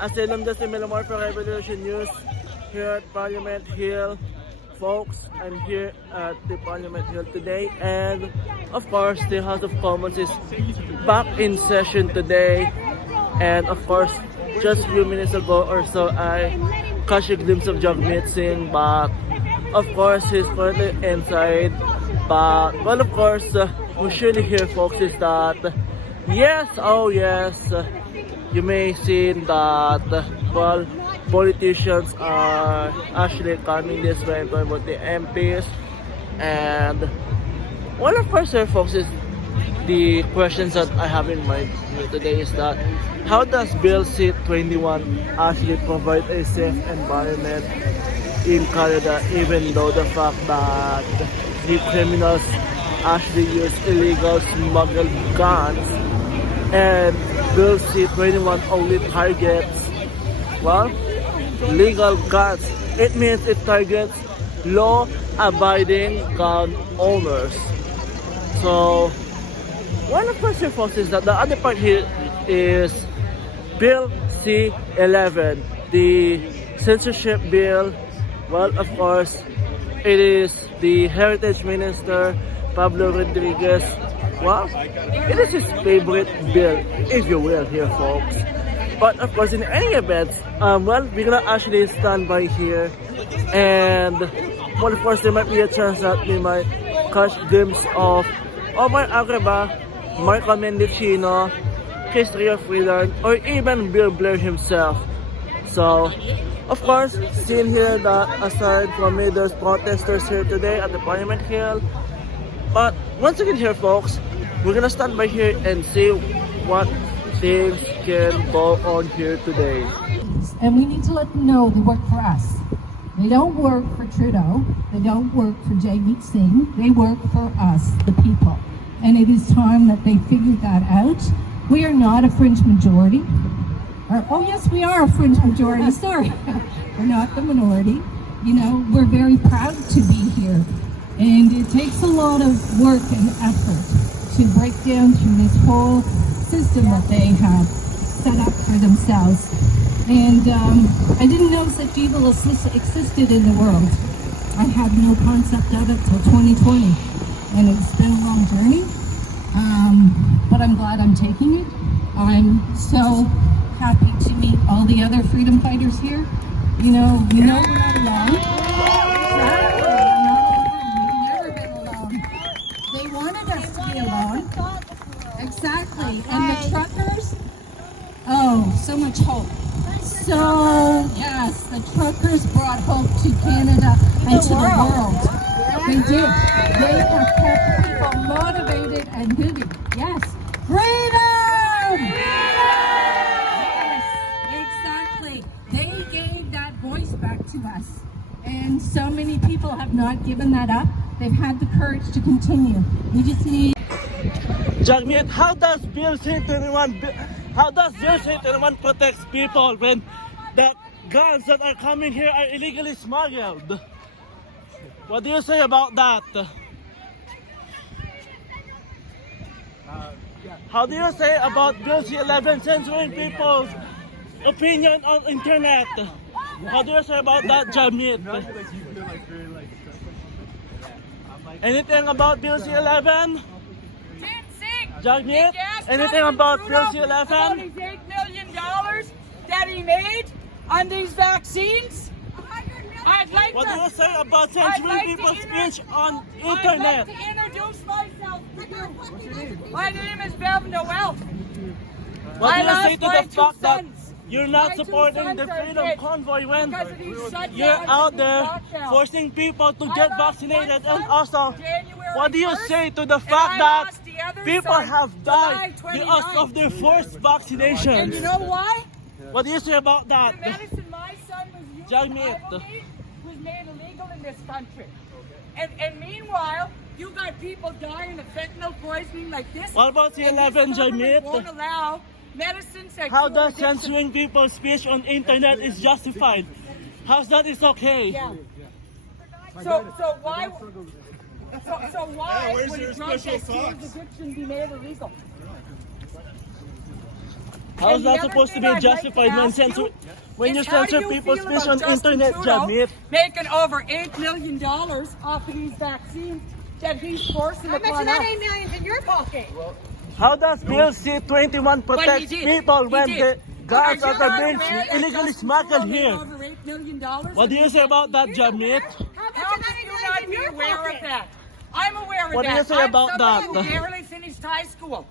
Asylum Justin Millamore for Revolution News here at Parliament Hill. Folks, I'm here at the Parliament Hill today, and of course the House of Commons is back in session today. And of course, just a few minutes ago or so, I caught a glimpse of Jagmeet Singh, but of course he's currently inside. But well, of course, we surely hear, folks, is that yes, oh yes, you may see that well, politicians are actually coming this way and talking about the MPs. And well, of course, here, folks, is the questions that I have in mind today is that how does Bill C-21 actually provide a safe environment in Canada, even though the fact that the criminals actually use illegal smuggled guns, and Bill C-21 only targets, well, legal guns. It means it targets law-abiding gun owners. So, one of the questions, folks, is that the other part here is Bill C-11, the censorship bill. Well, of course, it is the Heritage Minister, Pablo Rodriguez. Well, it is his favorite bill, if you will, here, folks. But of course, in any event, well, we're gonna actually stand by here, and well, of course, there might be a chance that we might catch a glimpse of Omar Agreba, Marco Mendocino, Castria Freeland, or even Bill Blair himself. So, of course, seeing here that aside from me, there's protesters here today at the Parliament Hill. But once again here, folks, we're gonna stand by here and see what things can go on here today. And we need to let them know they work for us. They don't work for Trudeau. They don't work for Jagmeet Singh. They work for us, the people. And it is time that they figured that out. We are not a fringe majority. Oh yes, we are a fringe majority, sorry. We're not the minority. You know, we're very proud to be here. And it takes a lot of work and effort to break down through this whole system that they have set up for themselves. And I didn't know such evil existed in the world. I had no concept of it till 2020. And it's been a long journey. But I'm glad I'm taking it. I'm so happy to meet all the other freedom fighters here. You know we're not alone. We've never been alone. They wanted us to be alone. Exactly. And the truckers, oh, so much hope. So, yes, the truckers brought hope to Canada and to the world. They did. They have kept people motivated and moving. Yes. Freedom! Yes, exactly. They gave that voice back to us. And so many people have not given that up. They've had the courage to continue. We just need... Jagmeet, how does Bill C-21 protect people when the guns that are coming here are illegally smuggled? What do you say about that? How do you say about Bill C-11 censoring people's opinion on internet? How do you say about that, Jagmeet? Anything about Bill C-11? Jagmeet, anything about Bill C-11? About his $8 million that he made on these vaccines? What do you say about censoring people's speech on internet? I'd like to introduce myself to you. My name is Bev Noel. What do you say to the fact that you're not supporting the Freedom Convoy when you're out there forcing people to get vaccinated? And also, what do you say to the fact that people have died because of their forced vaccinations? And you know why? What do you say about that? The medicine my son was using Jagmeet was made illegal in this country. And meanwhile, you got people dying of fentanyl poisoning like this. What about C-11, Jagmeet? Won't allow medicines that How cure does addiction. censoring people's speech on internet is justified? How's that is okay? Yeah. So why? So why would drugs that cures addiction be made illegal? How's And the that other supposed to thing be I'd like to justified ask when you is how do censor you people's feel speech about on Justin internet, Trudeau Jagmeet? making over $8 million off of these vaccines that he's forcing How much upon of that us? 8 million's in your pocket? How does Bill C-21 protect did. people He when did. the guns Are are you not being aware that illegally Justin smuggled Trudeau made here? over $8 million What do you say about that, Jagmeet? How much How of that can 8 you million's not in be your aware pocket? of that? I'm aware of What do that. you say I'm about somebody that? who barely finished high school.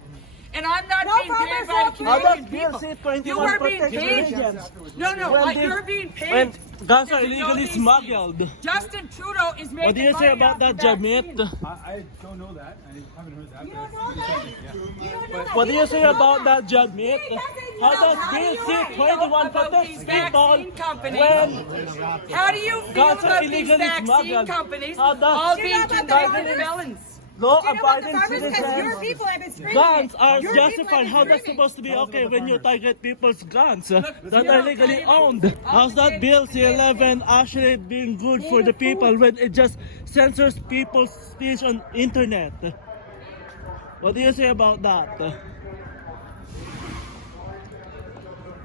And I'm not No being paid farmers by the vote for How does Canadian Bill people. C-21 You are being protect paid. Canadians? No, When you're the- being paid. When guns are to know illegally these smuggled. things. Justin Trudeau is making What do you say money about off that, the Jagmeet? vaccine. I don't know that. I haven't heard that. You don't know that? You don't know that? What do He you say doesn't know about that, that. Jagmeet? He doesn't How know. does How do Bill you C-21 about protect these people vaccine companies? when How do you feel guns are about these illegally vaccine smuggled? companies How does- all Do you being know about the convicted farmers? felons? Do you know about the law-abiding farmers? Because your citizens? people have been screaming Guns it. are Your people justified. have been How that's screaming. supposed to be okay when you target people's guns that you are know, legally I'll owned? say- How's that Bill C-11 actually being good for the people when it just censors people's speech on internet? What do you say about that?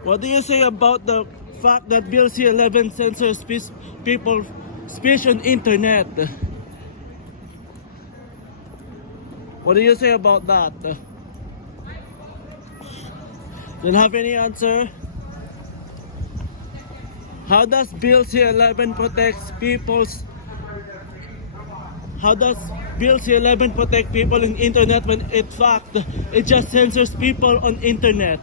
What do you say about the fact that Bill C-11 censors people's speech on internet? What do you say about that? Don't have any answer? How does Bill C-11 protects people's... How does Bill C-11 protect people on internet when in fact it just censors people on internet?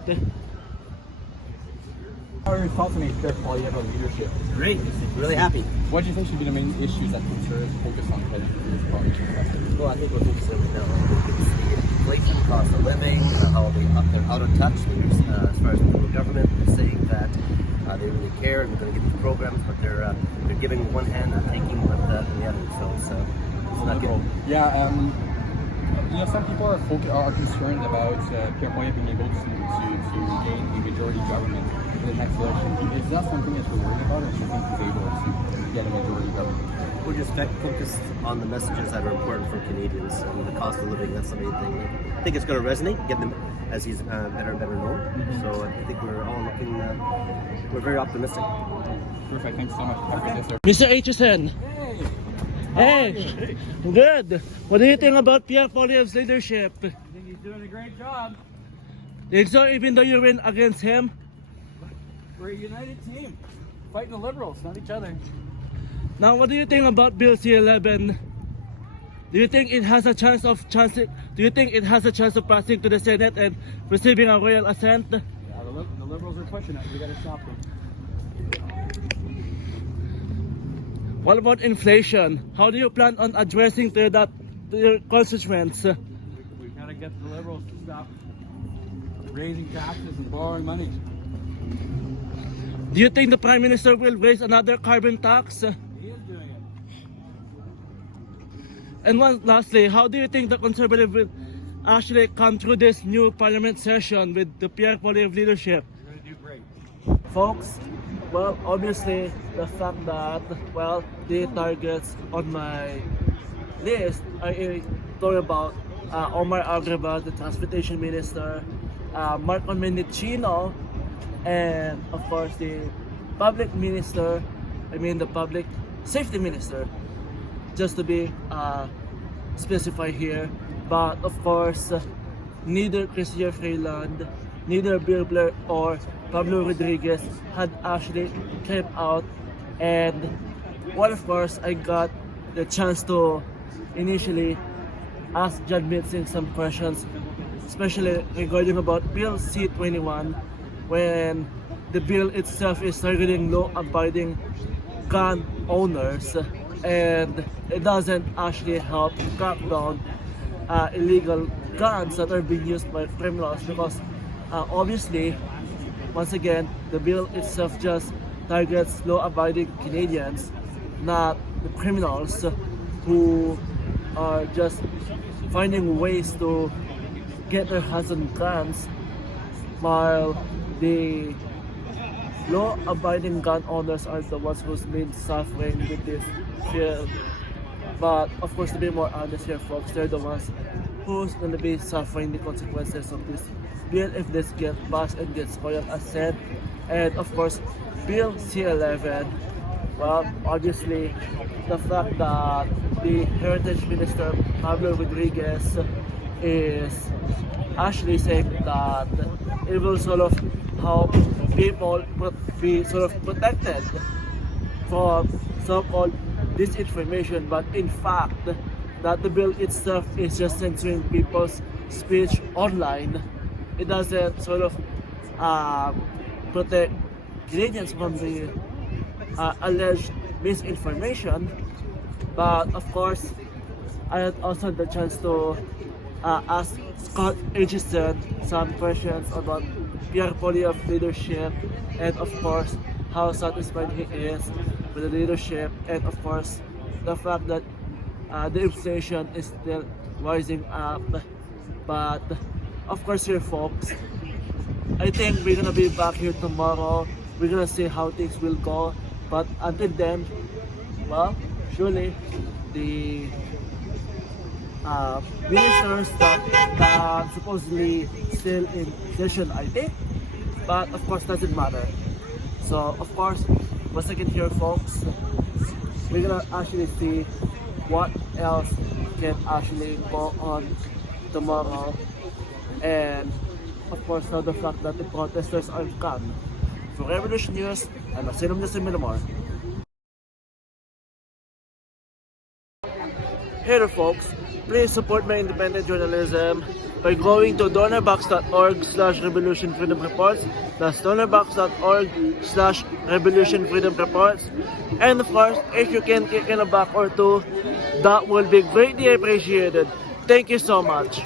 How are your thoughts on a fair quality of our leadership? Great, really happy. What do you think should be the main issues that conservatives focus on today in this party? Well, I think we're focusing now on the inflation, cost of living, how they're out of touch as far as the local government. They're saying that they really care and they're going to get these programs, but they're giving with one hand and taking with the other. So it's not good. Yeah, some people are concerned about Pierre Poilievre being able to gain a majority government in the next election. Is that something that you're worried about, or do you think he's able to get a majority government? We're just focused on the messages that are important for Canadians and the cost of living. That's the main thing. I think it's going to resonate, get them as he's better and better known. So I think we're all looking. We're very optimistic. Perfect. Thanks so much. Have a good day, sir. Mr. Aitchison. Hey, good. What do you think about Pierre Poilievre's leadership? I think he's doing a great job. Think so, even though you win against him? We're a united team, fighting the Liberals, not each other. Now, what do you think about Bill C-11? Do you think it has a chance of passing to the Senate and receiving a royal assent? Yeah, the Liberals are pushing it. We got to stop them. What about inflation? How do you plan on addressing to your constituents? We got to get the Liberals to stop raising taxes and borrowing money. Do you think the Prime Minister will raise another carbon tax? He is doing it. And lastly, how do you think the Conservative will actually come through this new Parliament session with the Pierre Poilievre leadership? We're going to do great. Folks, well, obviously, the fact that, well, the targets on my list are talking about Omar Agrabah, the Transportation Minister, Marco Mendicino, and of course the Public Safety Minister, just to be specified here. But of course, neither Chrystia Freeland, neither Bill Blair or Pablo Rodriguez had actually came out, and well, of course, I got the chance to initially ask Jagmeet Singh some questions, especially regarding about Bill C-21, when the bill itself is targeting law-abiding gun owners, and it doesn't actually help crack down illegal guns that are being used by criminals, because obviously, once again, the bill itself just targets law-abiding Canadians, not the criminals who are just finding ways to get their hands on guns, while the law-abiding gun owners are the ones who's been suffering with this field. But of course, to be more honest here, folks, they're the ones who's going to be suffering the consequences of this bill if this gets passed and gets royal assent. And of course, Bill C-11, well, obviously, the fact that the Heritage Minister, Pablo Rodriguez, is actually saying that it will sort of help people be sort of protected from so-called disinformation, but in fact, that the bill itself is just censoring people's speech online. It doesn't sort of protect Canadians from the alleged misinformation. But of course, I had also the chance to ask Scott Aitchison some questions about Pierre Poilievre's leadership, and of course, how satisfied he is with the leadership, and of course, the fact that the inflation is still rising up. But of course, here, folks, I think we're gonna be back here tomorrow. We're gonna see how things will go. But until then, well, surely the ministers that supposedly still in session, I think. But of course, doesn't matter. So of course, once again here, folks, we're gonna actually see what else can actually go on tomorrow, and of course, now the fact that the protesters are gone. For Revolution News, I'm Asinum na Milamar. Hey there, folks, please support my independent journalism by going to donorbox.org/Revolution Freedom Reports. That's donorbox.org/Revolution Freedom Reports. And of course, if you can kick in a buck or two, that will be greatly appreciated. Thank you so much.